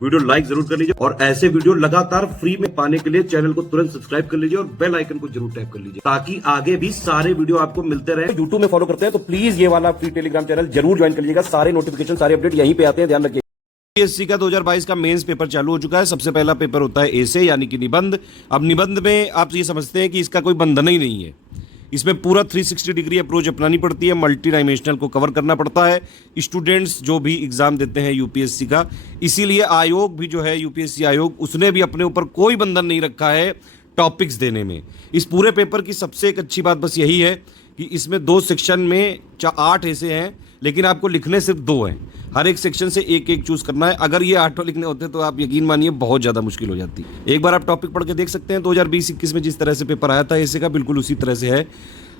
Video like जरूर कर लीजिए और ऐसे वीडियो लगातार फ्री में पाने के लिए चैनल को तुरंत सब्सक्राइब कर लीजिए और बेल आइकन को जरूर टैप कर लीजिए ताकि आगे भी सारे वीडियो आपको मिलते रहे। यूट्यूब में फॉलो करते हैं तो प्लीज ये वाला फ्री टेलीग्राम चैनल जरूर ज्वाइन कर लीजिएगा। सारे नोटिफिकेशन सारे अपडेट यहीं पे आते हैं, ध्यान रखिए। यूपीएससी का 2022 का मेंस पेपर चालू हो चुका है। सबसे पहला पेपर होता है एसे यानी कि निबंध। अब निबंध में आप ये समझते हैं कि इसका कोई बंधन ही नहीं है, इसमें पूरा 360 डिग्री अप्रोच अपनानी पड़ती है, मल्टी डायमेंशनल को कवर करना पड़ता है स्टूडेंट्स जो भी एग्जाम देते हैं यूपीएससी का। इसीलिए आयोग भी जो है यूपीएससी आयोग उसने भी अपने ऊपर कोई बंधन नहीं रखा है टॉपिक्स देने में। इस पूरे पेपर की सबसे एक अच्छी बात बस यही है कि इसमें 2 सेक्शन में 8 ऐसे हैं, लेकिन आपको लिखने सिर्फ 2 हैं। हर एक सेक्शन से एक एक चूज करना है। अगर ये 8 लिखने होते तो आप यकीन मानिए बहुत ज़्यादा मुश्किल हो जाती। एक बार आप टॉपिक पढ़ के देख सकते हैं 2020-21 में जिस तरह से पेपर आया था ऐसे का बिल्कुल उसी तरह से है।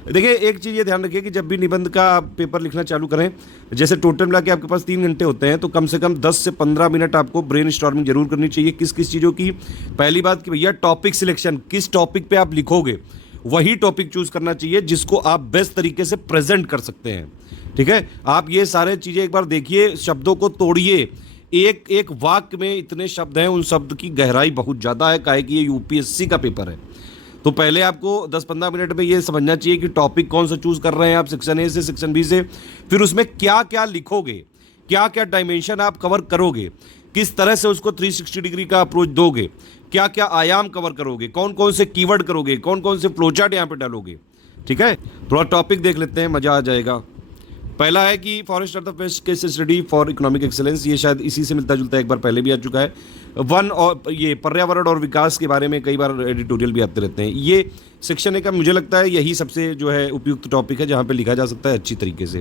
देखिए एक चीज़ ये ध्यान रखिए कि जब भी निबंध का आप पेपर लिखना चालू करें, जैसे टोटल मिला के आपके पास 3 घंटे होते हैं, तो कम से कम 10 से 15 मिनट आपको ब्रेन स्टॉर्मिंग जरूर करनी चाहिए। किस किस चीज़ों की? पहली बात कि भैया टॉपिक सिलेक्शन, किस टॉपिक पे आप लिखोगे वही टॉपिक चूज करना चाहिए जिसको आप बेस्ट तरीके से प्रेजेंट कर सकते हैं। ठीक है, आप ये सारे चीज़ें एक बार देखिए, शब्दों को तोड़िए। एक एक वाक्य में इतने शब्द हैं, उन शब्द की गहराई बहुत ज़्यादा है, काहे कि ये यूपीएससी का पेपर है। तो पहले आपको 10-15 मिनट में ये समझना चाहिए कि टॉपिक कौन सा चूज कर रहे हैं आप, सेक्शन ए से सेक्शन बी से, फिर उसमें क्या क्या लिखोगे, क्या क्या डायमेंशन आप कवर करोगे, किस तरह से उसको 360 डिग्री का अप्रोच दोगे, क्या क्या आयाम कवर करोगे, कौन कौन से कीवर्ड करोगे, कौन कौन से फ्लोचार्ट यहाँ पे डालोगे। ठीक है, थोड़ा टॉपिक देख लेते हैं, मज़ा आ जाएगा। पहला है कि forest are the best case study for economic excellence. ये शायद इसी से मिलता जुलता एक बार पहले भी आ चुका है। और ये पर्यावरण और विकास के बारे में कई बार एडिटोरियल भी आते रहते हैं। ये सेक्शन ए का मुझे लगता है यही सबसे जो है उपयुक्त टॉपिक है जहाँ पे लिखा जा सकता है अच्छी तरीके से।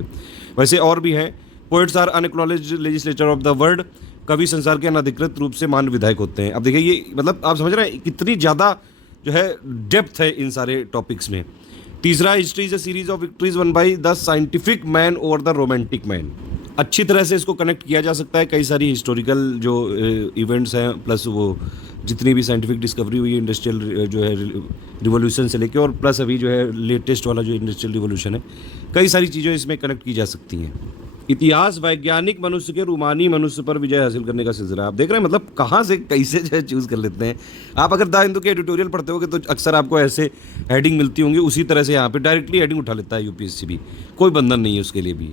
वैसे और भी हैं। Poets are unacknowledged legislator of the world. कवि संसार के अनधिकृत रूप से मान्य विधायक होते हैं। अब देखिए ये मतलब आप समझ रहे हैं कितनी ज़्यादा जो है डेप्थ है इन सारे टॉपिक्स में। तीसरा, history is a series of victories one by the scientific man over the romantic man. अच्छी तरह से इसको कनेक्ट किया जा सकता है। कई सारी हिस्टोरिकल जो इवेंट्स हैं प्लस वो जितनी भी साइंटिफिक डिस्कवरी हुई इंडस्ट्रियल जो है रिवोल्यूशन से लेके, और प्लस अभी जो है लेटेस्ट वाला जो इंडस्ट्रियल रिवोल्यूशन है, कई सारी चीज़ें इसमें कनेक्ट की जा सकती हैं। इतिहास, वैज्ञानिक मनुष्य के रूमानी मनुष्य पर विजय हासिल करने का सिलसिला। आप देख रहे हैं मतलब कहाँ से कैसे जो है चूज़ कर लेते हैं। आप अगर द हिंदू के एडिटोरियल पढ़ते होगे तो अक्सर आपको ऐसे हेडिंग मिलती होंगी, उसी तरह से यहाँ पे डायरेक्टली हेडिंग उठा लेता है यूपीएससी भी, कोई बंधन नहीं है उसके लिए भी।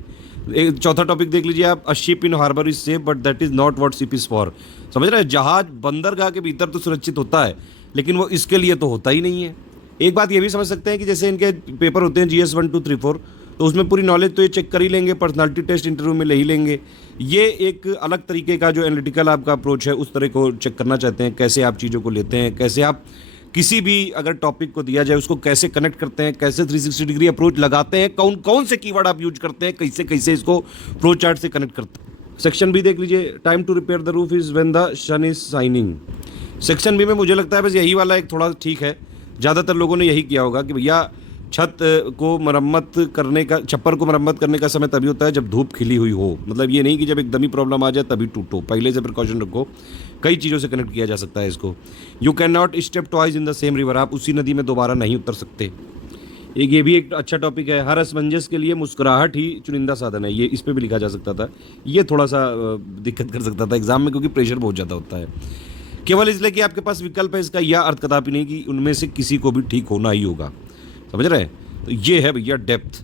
एक चौथा टॉपिक देख लीजिए आप, a ship in harbour is safe but that is not what ship is for. समझ रहे हैं, जहाज बंदरगाह के भीतर तो सुरक्षित होता है लेकिन वो इसके लिए तो होता ही नहीं है। एक बात ये भी समझ सकते हैं कि जैसे इनके पेपर होते हैं GS 1 2 3 4, तो उसमें पूरी नॉलेज तो ये चेक कर ही लेंगे, पर्सनालिटी टेस्ट इंटरव्यू में ले ही लेंगे। ये एक अलग तरीके का जो एनालिटिकल आपका अप्रोच है उस तरह को चेक करना चाहते हैं, कैसे आप चीज़ों को लेते हैं, कैसे आप किसी भी अगर टॉपिक को दिया जाए उसको कैसे कनेक्ट करते हैं, कैसे 360 डिग्री अप्रोच लगाते हैं, कौन कौन से कीवर्ड आप यूज करते हैं, कैसे कैसे इसको फ्लो चार्ट से कनेक्ट करते हैं। सेक्शन बी देख लीजिए, time to repair the roof is when the sun is shining. Section B में मुझे लगता है बस यही वाला एक थोड़ा ठीक है। ज़्यादातर लोगों ने यही किया होगा कि भैया छत को मरम्मत करने का, छप्पर को मरम्मत करने का समय तभी होता है जब धूप खिली हुई हो। मतलब ये नहीं कि जब एकदम ही प्रॉब्लम आ जाए तभी टूटो, पहले से प्रिकॉशन रखो। कई चीज़ों से कनेक्ट किया जा सकता है इसको। You can not step twice in the same river. आप उसी नदी में दोबारा नहीं उतर सकते। एक ये भी एक अच्छा टॉपिक है। हर असमंजस के लिए मुस्कुराहट ही चुनिंदा साधन है। ये इस पर भी लिखा जा सकता था। ये थोड़ा सा दिक्कत कर सकता था एग्जाम में क्योंकि प्रेशर बहुत ज़्यादा होता है। केवल इसलिए कि आपके पास विकल्प है, इसका यह अर्थ कदापि नहीं कि उनमें से किसी को भी ठीक होना ही होगा। समझ रहे हैं, तो ये है भैया डेप्थ।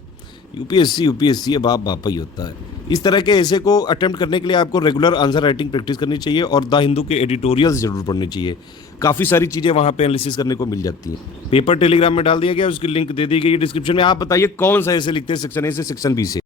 यूपीएससी बाप ही होता है। इस तरह के ऐसे को अटेम्प्ट करने के लिए आपको रेगुलर आंसर राइटिंग प्रैक्टिस करनी चाहिए और द हिंदू के एडिटोरियल्स जरूर पढ़ने चाहिए। काफ़ी सारी चीज़ें वहाँ पे एनालिसिस करने को मिल जाती हैं। पेपर टेलीग्राम में डाल दिया गया, उसकी लिंक दे दी गई डिस्क्रिप्शन में। आप बताइए कौन सा ऐसे लिखते हैं सेक्शन ए से सेक्शन बी से।